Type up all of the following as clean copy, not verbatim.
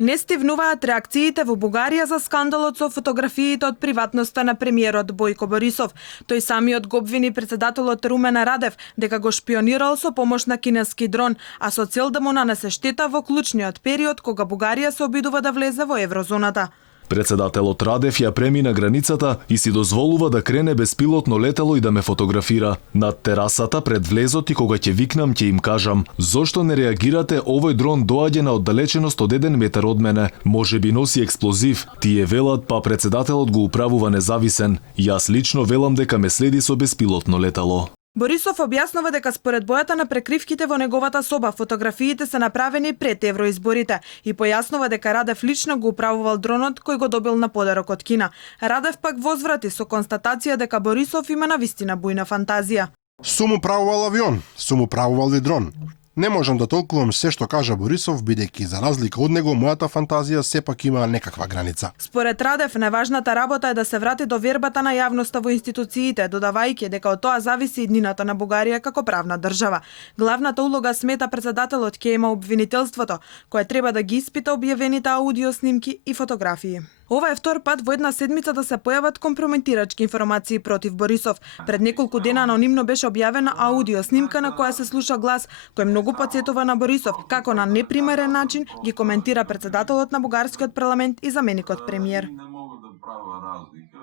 Не стивнуваат реакциите во Бугарија за скандалот со фотографиите од приватноста на премиерот Бојко Борисов. Тој самиот го обвини председателот Румен Радев дека го шпионирал со помош на кинески дрон, а со цел да му нанесе штета во клучниот период кога Бугарија се обидува да влезе во еврозоната. Председателот Радев ја премина границата и си дозволува да крене беспилотно летело и да ме фотографира. Над терасата пред влезот и кога ќе викнам ќе им кажам: "Зошто не реагирате, овој дрон доаѓа на оддалеченост од 1 метар од мене, можеби носи експлозив." Тие велат, па председателот го управува независен. Јас лично велам дека ме следи со беспилотно летало. Борисов објаснува дека според бојата на прекривките во неговата соба, фотографиите се направени пред евроизборите и појаснува дека Радев лично го управувал дронот кој го добил на подарок од Кина. Радев пак возврати со констатација дека Борисов има навистина бујна фантазија. Сум управувал авион, сум управувал и дрон. Не можам да толкувам се што кажа Борисов, бидејќи за разлика од него, мојата фантазија сепак има некаква граница. Според Радев, најважната работа е да се врати довербата на јавноста во институциите, додавајќи дека од тоа зависи иднината на Бугарија како правна држава. Главната улога, смета председателот, ќе има обвинителството, кое треба да ги испита објавените аудио снимки и фотографии. Ова е втор пат во една седмица да се појават компрометирачки информации против Борисов. Пред неколку дена анонимно беше објавена аудио снимка на која се слуша глас кој многу потсетува на Борисов, како на непримерен начин ги коментира председателот на бугарскиот парламент и заменикот премиер. Не мога да правя разлика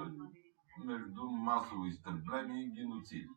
меѓу масово истребление и геноцид.